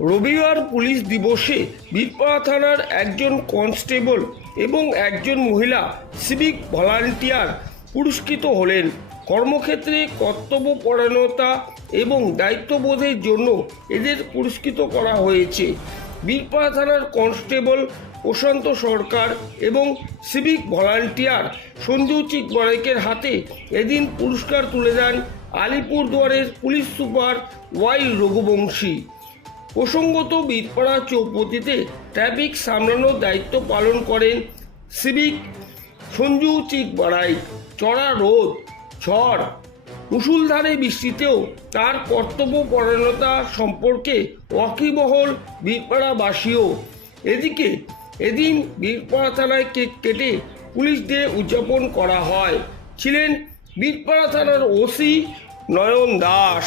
রবিবার পুলিশ দিবসে বীরপাড়া থানার একজন কনস্টেবল এবং একজন মহিলা সিভিক ভলান্টিয়ার পুরস্কৃত হলেন। কর্মক্ষেত্রে কর্তব্যপরায়ণতা এবং দায়িত্ববোধের জন্য এদের পুরস্কৃত করা হয়েছে। বীরপাড়া থানার কনস্টেবল প্রশান্ত সরকার এবং সিভিক ভলান্টিয়ার সঞ্জু চিকবড়াইকের হাতে এদিন পুরস্কার তুলে দেন আলিপুরদুয়ারের পুলিশ সুপার ওয়াই রঘুবংশী। প্রসঙ্গত বীরপাড়া চৌপতিতে ট্রাফিক সামলানোর দায়িত্ব পালন করেন সিভিক সঞ্জু চিকবড়াই। চড়া রোদ, ঝড়, মুসুলধারে বৃষ্টিতেও তার কর্তব্য পরায়ণতা সম্পর্কে ওয়াকিবহল বীরপাড়াবাসীও এদিকে এদিন বীরপাড়া থানায় কেক কেটে পুলিশ ডে উদযাপন করা হয়। ছিলেন বীরপাড়া থানার OC Nayan Das.